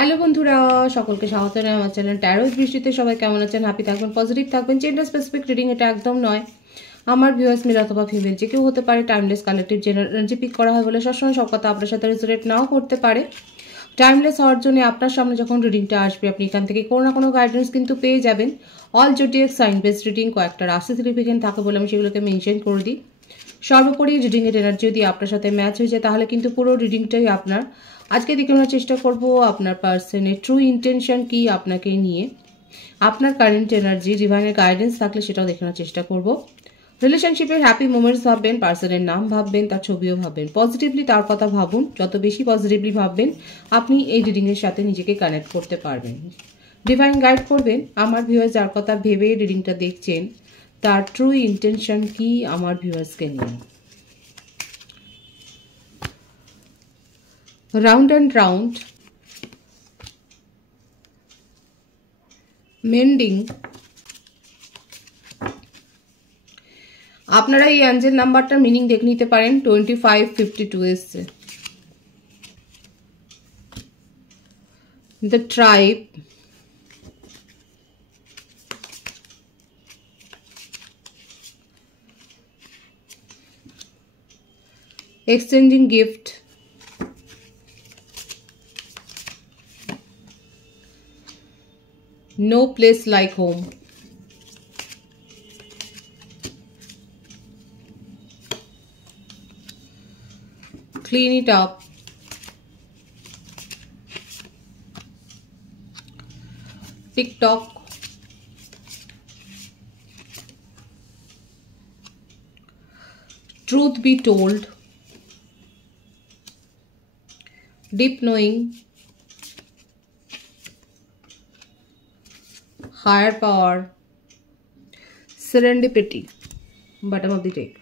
Hello বন্ধুরা, সকলকে স্বাগত জানাই আমার চ্যানেল ট্যারো দৃষ্টিতে। সবাই কেমন আছেন? হ্যাপি থাকবেন, পজিটিভ থাকবেন। জেন্ডার স্পেসিফিক রিডিং এটা একদম নয়। আমার ভিউয়ার্স মেল অথবা ফিমেল যে কেউ হতে পারে। Timeless collective general energy pick করা হয় বলে সবসময় সব কথা আপনার সাথে রেজোনেট নাও করতে পারে। টাইমলেস হওয়ার জন্য আপনার সামনে যখন রিডিংটা আসবে আপনি এখান থেকে কোনো না কোনো গাইডেন্স কিন্তু পেয়ে যাবেন। All zodiac sign base reading, কয়েকটা রাশি সিগনিফিকেন্ট থাকে বলে আমি সেগুলোকে মেনশন করে দিই। সর্বোপরি রিডিংয়ের এনার্জি যদি আপনার সাথে ম্যাচ হয়ে যায় তাহলে কিন্তু পুরো রিডিংটাই আপনার। আজকে দেখানোর চেষ্টা করব আপনার পার্সনের ট্রু ইন্টেনশন কি আপনাকে নিয়ে, আপনার কারেন্ট এনার্জি, ডিভাইনের গাইডেন্স থাকলে সেটাও দেখানোর চেষ্টা করব। রিলেশনশিপের হ্যাপি মোমেন্টস ভাববেন, পার্সনের নাম ভাববেন, তার ছবিও ভাববেন। পজিটিভলি তার কথা ভাবুন। যত বেশি পজিটিভলি ভাববেন আপনি এই রিডিংয়ের সাথে নিজেকে কানেক্ট করতে পারবেন। ডিভাইন গাইড করবেন আমার ভিউয়ার্স যার কথা ভেবে রিডিংটা দেখছেন তার ট্রু ইন্টেনশন কি আমার ভিউয়ার্সকে নিয়ে। Round and round, মেন্ডিং। আপনারা এই অ্যাঞ্জেল নাম্বারটার মিনিং দেখে নিতে পারেন। 2552 এসছে। The tribe, exchanging gift, no place like home, clean it up, TikTok, truth be told, deep knowing, higher power, serendipity, bottom of the deck।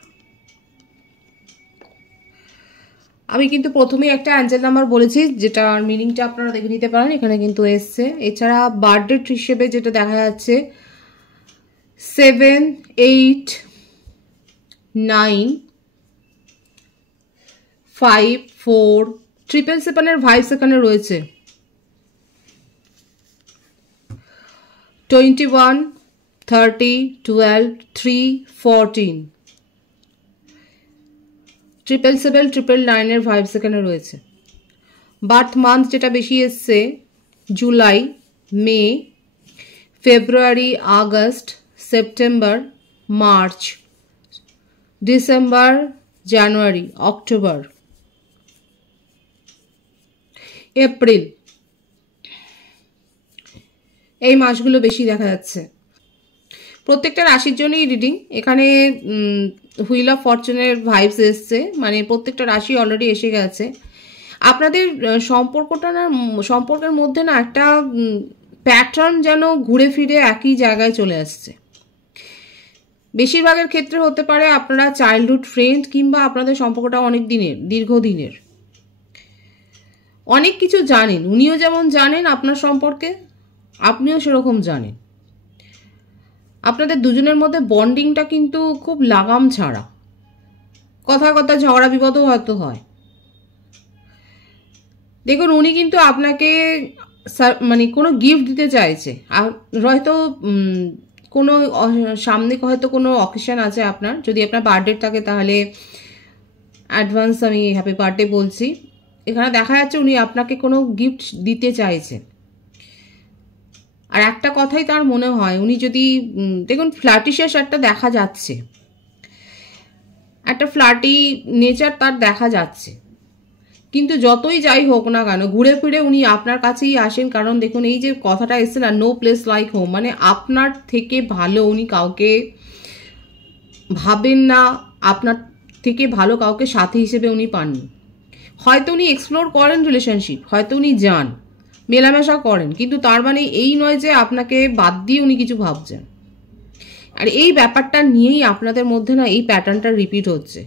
আমি কিন্তু প্রথমে একটা অ্যাঞ্জেল নাম্বার বলেছি যেটার মিনিংটা আপনারা দেখে নিতে পারেন, এখানে কিন্তু এসছে। এছাড়া বার্থডেট হিসেবে যেটা দেখা যাচ্ছে 7, 8, 9, 5, 4, 777 ভাইবস এখানে রয়েছে। 21, 30, 12, 3, 14, 777, 999 ভাইবস এখানে রয়েছে। বার্থ মান্থ যেটা বেশি এসছে জুলাই, মে, ফেব্রুয়ারি, আগস্ট, সেপ্টেম্বর, মার্চ, ডিসেম্বর, জানুয়ারি, অক্টোবর, এপ্রিল, এই মাসগুলো বেশি দেখা যাচ্ছে। প্রত্যেকটা রাশির জন্যই রিডিং। এখানে হুইল অফ ফরচুনের ভাইবস এসছে, মানে প্রত্যেকটা রাশি অলরেডি এসে গেছে। আপনাদের সম্পর্কের মধ্যে না একটা প্যাটার্ন যেন ঘুরে ফিরে একই জায়গায় চলে আসছে। বেশিরভাগের ক্ষেত্রে হতে পারে আপনারা চাইল্ডহুড ফ্রেন্ড, কিংবা আপনাদের সম্পর্কটা অনেক দিনের, দীর্ঘদিনের। অনেক কিছু জানেন, উনিও যেমন জানেন আপনার সম্পর্কে, আপনিও সেরকম জানেন। আপনাদের দুজনের মধ্যে বন্ডিংটা কিন্তু খুব লাগাম ছাড়া, কথা কথা ঝগড়া বিপদও হয়তো হয়। দেখুন উনি কিন্তু আপনাকে মানে কোনো গিফট দিতে চাইছে, হয়তো কোনো সামনে হয়তো কোনো অকেশন আছে আপনার। যদি আপনার বার্থডে থাকে তাহলে অ্যাডভান্স আমি হ্যাপি বার্থডে বলছি। এখানে দেখা যাচ্ছে উনি আপনাকে কোনো গিফট দিতে চাইছে। আর একটা কথাই তার মনে হয়, উনি যদি দেখুন ফ্ল্যাটিশেস একটা দেখা যাচ্ছে, একটা ফ্ল্যাটি নেচার তার দেখা যাচ্ছে। কিন্তু যতই যাই হোক না কেন ঘুরে ফিরে উনি আপনার কাছেই আসেন। কারণ দেখুন এই যে কথাটা এসছে না, নো প্লেস লাইক হোম, মানে আপনার থেকে ভালো উনি কাউকে ভাবেন না, আপনার থেকে ভালো কাউকে সাথী হিসেবে উনি পাননি। হয়তো উনি এক্সপ্লোর করেন রিলেশনশিপ, হয়তো উনি যান, মেলামেশা করেন, কিন্তু তার মানে এই নয় যে আপনাকে বাদ দিয়ে উনি কিছু ভাবছেন। আর এই ব্যাপারটা নিয়েই আপনাদের মধ্যে না এই প্যাটার্নটা রিপিট হচ্ছে।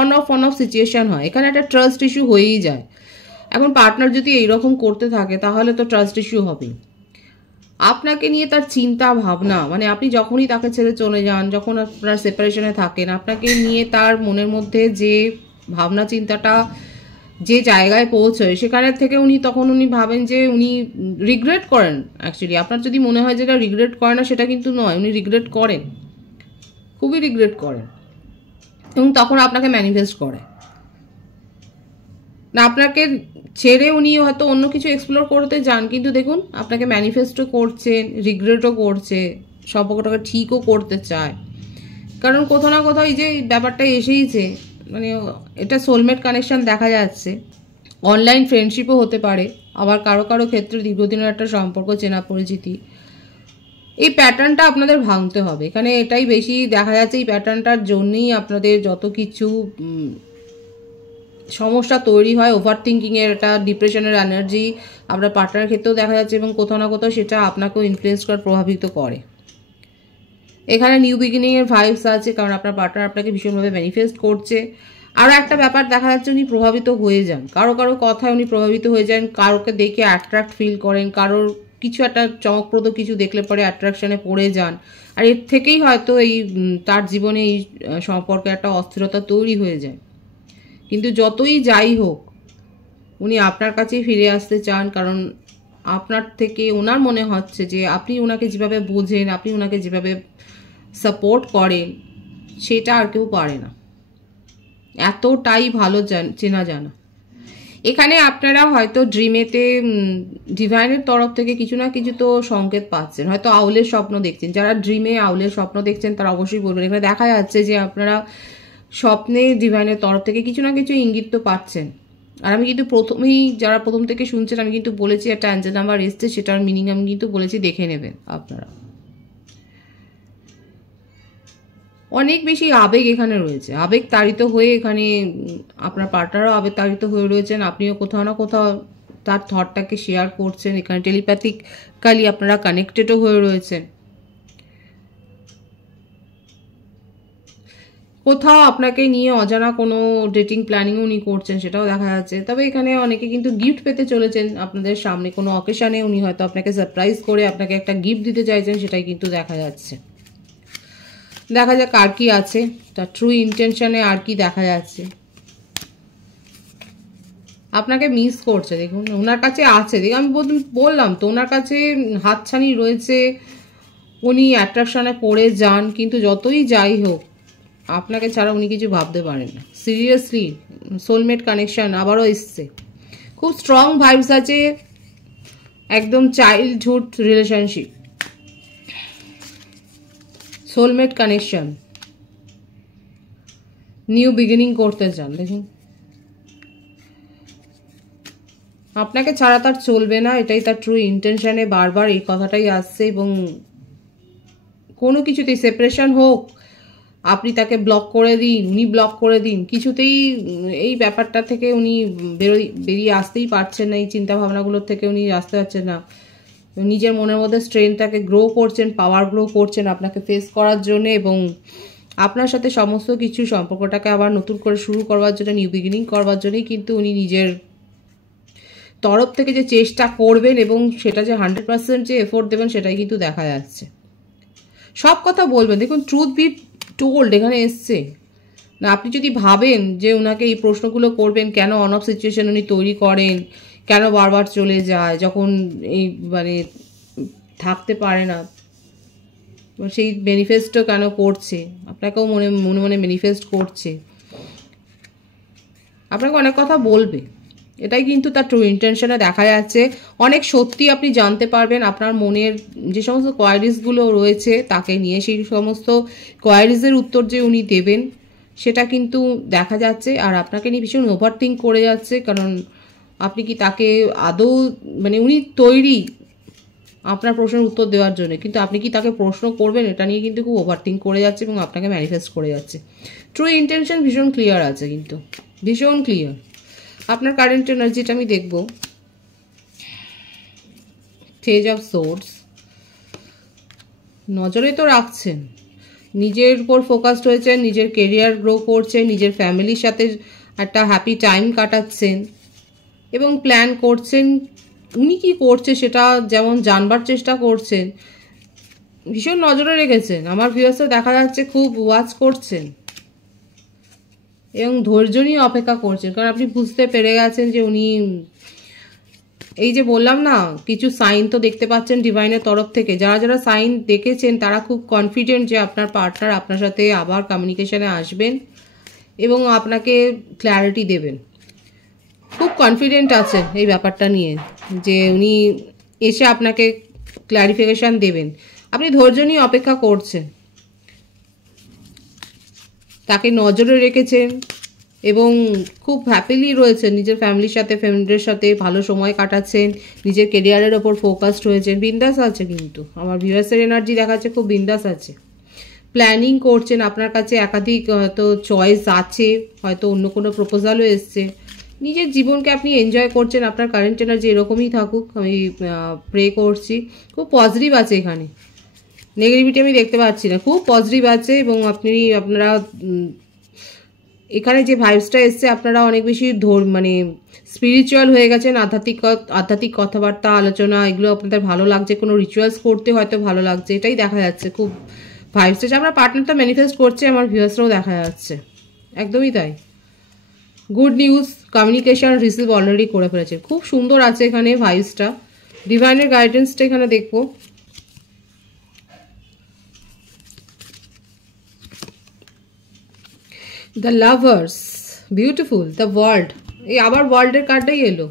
অন অফ সিচুয়েশন হয়, এখানে একটা ট্রাস্ট ইস্যু হয়েই যায়। এখন পার্টনার যদি এইরকম করতে থাকে তাহলে তো ট্রাস্ট ইস্যু হবেই। আপনাকে নিয়ে তার চিন্তা ভাবনা, মানে আপনি যখনই তাকে ছেড়ে চলে যান, যখন আপনার সেপারেশনে থাকেন, আপনাকে নিয়ে তার মনের মধ্যে যে ভাবনা চিন্তাটা যে জায়গায় পৌঁছয় সেখানে থেকে তখন উনি ভাবেন যে উনি রিগ্রেট করেন। অ্যাকচুয়ালি আপনার যদি মনে হয় যেটা রিগ্রেট করে না, সেটা কিন্তু নয়, উনি রিগ্রেট করেন, খুবই রিগ্রেট করেন, এবং তখন আপনাকে ম্যানিফেস্ট করে না। আপনাকে ছেড়ে উনি হয়তো অন্য কিছু এক্সপ্লোর করতে যান, কিন্তু দেখুন আপনাকে ম্যানিফেস্টও করছেন, রিগ্রেটও করছে, সম্পর্কটাকে ঠিকও করতে চায়। কারণ কোথাও না কোথাও এই যে ব্যাপারটা এসেইছে, মানে এটা সোলমেট কানেকশন দেখা যাচ্ছে। অনলাইন ফ্রেন্ডশিপও হতে পারে, আবার কারো কারো ক্ষেত্রে দীর্ঘদিনের একটা সম্পর্ক, চেনা পরিচিতি। এই প্যাটার্নটা আপনাদের ভাঙতে হবে। এখানে এটাই বেশি দেখা যাচ্ছে, এই প্যাটার্নটার জন্যই আপনাদের যত কিছু সমস্যা তৈরি হয়। ওভার থিঙ্কিংয়ের একটা ডিপ্রেশনের এনার্জি আপনার পার্টনারের ক্ষেত্রেও দেখা যাচ্ছে, এবং কোথাও না কোথাও সেটা আপনাকেও ইনফ্লুয়েন্স করে, প্রভাবিত করে। এখানে নিউ বিগিনিংয়ের ভাইবস আছে, কারণ আপনার পার্টনার আপনাকে ভীষণভাবে ম্যানিফেস্ট করছে। আরও একটা ব্যাপার দেখা যাচ্ছে, উনি প্রভাবিত হয়ে যান, কারো কারো কথায় উনি প্রভাবিত হয়ে যান, কারোকে দেখে অ্যাট্রাক্ট ফিল করেন, কারোর কিছু একটা চমকপ্রদ কিছু দেখলে পরে অ্যাট্রাকশনে পড়ে যান। আর এর থেকেই হয়তো এই তার জীবনে এই সম্পর্কে একটা অস্থিরতা তৈরি হয়ে যায়। কিন্তু যতই যাই হোক, উনি আপনার কাছেই ফিরে আসতে চান, কারণ আপনার থেকে ওনার মনে হচ্ছে যে আপনি ওনাকে যেভাবে বোঝেন, আপনি ওনাকে যেভাবে সাপোর্ট করেন, সেটা আর কেউ পারে না। এতটাই ভালো চেনা জানা। এখানে আপনারা হয়তো ড্রিমেতে ডিভাইনের তরফ থেকে কিছু না কিছু তো সংকেত পাচ্ছেন, হয়তো আউলের স্বপ্ন দেখছেন। যারা ড্রিমে আউলের স্বপ্ন দেখছেন তারা অবশ্যই বলবেন। এখানে দেখা যাচ্ছে যে আপনারা স্বপ্নে ডিভাইনের তরফ থেকে কিছু না কিছু ইঙ্গিত তো পাচ্ছেন। আর আমি কিন্তু যারা প্রথম থেকে শুনছেন, আমি কিন্তু বলেছি একটা অ্যাঞ্জেল নাম্বার এসছে, সেটার মিনিং আমি কিন্তু বলেছি, দেখে নেবেন আপনারা। অনেক বেশি আবেগ এখানে রয়েছে, আবেগ তাড়িত হয়ে এখানে আপনার পার্টনারও আবেগ তাড়িত হয়ে রয়েছেন, আপনিও কোথাও না কোথাও তার থটটাকে শেয়ার করছেন। এখানে টেলিপ্যাথিক্যালি আপনারা কানেক্টেডও হয়ে রয়েছেন। কোথাও আপনাকে নিয়ে অজানা কোনো ডেটিং প্ল্যানিং উনি করছেন, সেটাও দেখা যাচ্ছে। তবে এখানে অনেকে কিন্তু গিফট পেতে চলেছেন আপনাদের সামনে, কোনো অকেশনে উনি হয়তো আপনাকে সারপ্রাইজ করে আপনাকে একটা গিফট দিতে চাইছেন, সেটাই কিন্তু দেখা যাচ্ছে। দেখা যাক আর কি আছে, তার ট্রু ইন্টেনশনে আর কি দেখা যাচ্ছে। আপনাকে মিস করছে, দেখুন ওনার কাছে আছে, দেখুন আমি বললাম তো, ওনার কাছে হাতছানি রয়েছে, উনি অ্যাট্রাকশনে পড়ে যান, কিন্তু যতই যাই হোক আপনাকে ছাড়া উনি কিছু ভাবতে পারেন না। সিরিয়াসলি সোলমেট কানেকশন আবারও এসছে, খুব স্ট্রং ভাইবস আছে, একদম childhood relationship, soulmate connection, new beginning করতে চান। দেখুন আপনাকে ছাড়া তার চলবে না, এটাই তার ট্রু ইন্টেনশনে বারবার এই কথাটাই আসছে। এবং কোনো কিছুতেই সেপারেশন হোক, আপনি তাকে ব্লক করে দিন, উনি ব্লক করে দিন, কিছুতেই এই ব্যাপারটা থেকে উনি বেরিয়ে আসতেই পারছেন না। এই চিন্তা ভাবনাগুলোর থেকে উনি আসতে পারছেন না। নিজের মনের মধ্যে স্ট্রেংথটাকে গ্রো করছেন, পাওয়ার গ্রো করছেন আপনাকে ফেস করার জন্য, এবং আপনার সাথে সমস্ত কিছু সম্পর্কটাকে আবার নতুন করে শুরু করবার জন্য, নিউ বিগিনিং করবার জন্যই কিন্তু উনি নিজের তরফ থেকে যে চেষ্টা করবেন, এবং সেটা যে 100% যে এফোর্ট দেবেন, সেটাই কিন্তু দেখা যাচ্ছে। সব কথা বলবেন, দেখুন ট্রুথ বি টোল্ড এখানে এসছে না। আপনি যদি ভাবেন যে ওনাকে এই প্রশ্নগুলো করবেন, কেন অন অফ সিচুয়েশন উনি তৈরি করেন, কেন বারবার চলে যায়, যখন এই মানে থাকতে পারে না, সেই ম্যানিফেস্টও কেন করছে, আপনাকেও মনে মনে ম্যানিফেস্ট করছে, আপনাকে অনেক কথা বলবে, এটাই কিন্তু তার ট্রু ইন্টেনশনে দেখা যাচ্ছে। অনেক সত্যি আপনি জানতে পারবেন, আপনার মনের যে সমস্ত কোয়ারিজগুলো রয়েছে তাকে নিয়ে, সেই সমস্ত কোয়ারিজের উত্তর যে উনি দেবেন সেটা কিন্তু দেখা যাচ্ছে। আর আপনাকে নিয়ে ভীষণ ওভার থিঙ্ক করে যাচ্ছে, কারণ আপনি কি তাকে আদৌ মানে উনি তৈরি আপনার প্রশ্নের উত্তর দেওয়ার জন্য, কিন্তু আপনি কি তাকে প্রশ্ন করবেন, এটা নিয়ে কিন্তু খুব ওভার থিঙ্ক করে যাচ্ছে, এবং আপনাকে ম্যানিফেস্ট করে যাচ্ছে। ট্রু ইন্টেনশন ভীষণ ক্লিয়ার আছে, কিন্তু ভীষণ ক্লিয়ার। আপনার কারেন্ট এনার্জিটা আমি দেখব, পেজ অফ সোর্স, নজরে তো রাখছেন, নিজের উপর ফোকাসড হয়েছেন, নিজের কেরিয়ার গ্রো করছেন, নিজের ফ্যামিলির সাথে একটা হ্যাপি টাইম কাটাচ্ছেন, এবং প্ল্যান করছেন উনি কি করছে সেটা যেমন জানবার চেষ্টা করছেন, ভীষণ নজরে রেখেছেন। আমার ভিউয়ার্সও দেখা যাচ্ছে খুব ওয়াচ করছেন। এবং ধৈর্য নিয়ে অপেক্ষা করছেন, কারণ আপনি বুঝতে পেরে গেছেন যে উনি, এই যে বললাম না, কিছু সাইন তো দেখতে পাচ্ছেন ডিভাইনের তরফ থেকে। যারা যারা সাইন দেখেছেন তারা খুব কনফিডেন্ট যে আপনার পার্টনার আপনার সাথে আবার কমিউনিকেশনে আসবেন এবং আপনাকে ক্ল্যারিটি দেবেন। খুব কনফিডেন্ট আছেন এই ব্যাপারটা নিয়ে যে উনি এসে আপনাকে ক্ল্যারিফিকেশান দেবেন। আপনি ধৈর্য নিয়ে অপেক্ষা করছেন, তাকে নজরে রেখেছেন এবং খুব হ্যাপিলি রয়েছেন নিজের ফ্যামিলির সাথে, ফ্রেন্ডের সাথে ভালো সময় কাটাচ্ছেন, নিজের কেরিয়ারের ওপর ফোকাসড হয়েছেন, বিন্দাস আছে। কিন্তু আমার ভিউয়ার্সের এনার্জি দেখাচ্ছে খুব বিন্দাস আছে। প্ল্যানিং করছেন, আপনার কাছে একাধিক হয়তো চয়েস আছে, হয়তো অন্য কোনো প্রপোজালও এসছে। নিজের জীবনকে আপনি এনজয় করছেন, আপনার কারেন্ট এনার্জি এরকমই থাকুক, আমি প্রে করছি। খুব পজিটিভ আছে এখানে, নেগেটিভিটি আমি দেখতে পাচ্ছি না, খুব পজিটিভ আছে। এবং আপনারা এখানে যে ভাইবসটা এসছে, আপনারা অনেক বেশি মানে স্পিরিচুয়াল হয়ে গেছেন। আধ্যাত্মিক কথাবার্তা, আলোচনা, এগুলো আপনাদের ভালো লাগছে। কোনো রিচুয়ালস করতে হয়তো ভালো লাগছে, এটাই দেখা যাচ্ছে। খুব ভাইবসটা আপনার পার্টনারটা ম্যানিফেস্ট করছে, আমার ভিউয়ার্সরাও দেখা যাচ্ছে, একদমই তাই। Good news, communication receive already করে ফেলেছে, খুব সুন্দর আছে এখানে ভাইবসটা। ডিভাইনের গাইডেন্সটা এখানে দেখবো। The lovers, beautiful, the world, এই আবার ওয়ার্ল্ডের কার্ডটাই এলো।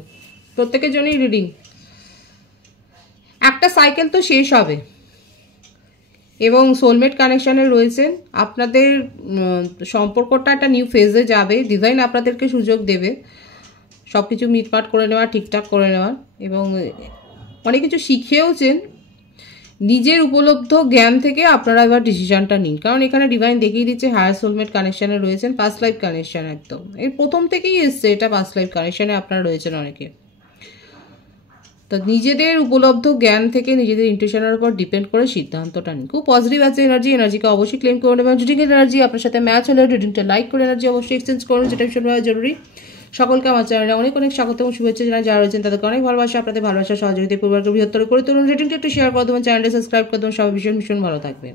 প্রত্যেকের জন্যই রিডিং। একটা সাইকেল তো শেষ হবে এবং সোলমেট কানেকশানে রয়েছেন। আপনাদের সম্পর্কটা একটা নিউ ফেজে যাবে। ডিভাইন আপনাদেরকে সুযোগ দেবে সব কিছু মিটমাট করে নেওয়ার, ঠিকঠাক করে নেওয়ার, এবং অনেক কিছু শিখেওছেন। নিজের উপলব্ধ জ্ঞান থেকে আপনারা এবার ডিসিশনটা নিন, কারণ এখানে ডিভাইন দেখিয়ে দিচ্ছে হায়ার সোলমেট কানেকশানে রয়েছেন। পাস্ট লাইফ কানেকশান একদম এর প্রথম থেকেই এসছে এটা, পাস্ট লাইফ কানেকশানে আপনারা রয়েছেন অনেকে। তো নিজেদের উপলব্ধ জ্ঞান থেকে নিজেদের ইন্টুইশনের উপর ডিপেন্ড করে সিদ্ধান্তটা নিন। খুব পজিটিভ আছে এনার্জিকে অবশ্যই ক্লেম করুন। এবং রিডিং এনার্জি আপনার সাথে ম্যাচ হলে রিডিংটা লাইক করে এনার্জি অবশ্যই এক্সচেঞ্জ করুন, যেটা ভীষণভাবে জরুরি। সকলকে আমার চ্যানেলে অনেক অনেক স্বাগত এবং শুভেচ্ছা জানাই। যারা রয়েছেন তাদেরকে অনেক ভালোবাসা, আপনাদের ভালোবাসা সহযোগিতা পরিবারকে বৃহত্তর করে তুলুন। রিডিংটা একটু শেয়ার করে দেবেন, চ্যানেলটা সাবস্ক্রাইব করে দেবেন। সবাই ভীষণ ভীষণ ভালো থাকবেন।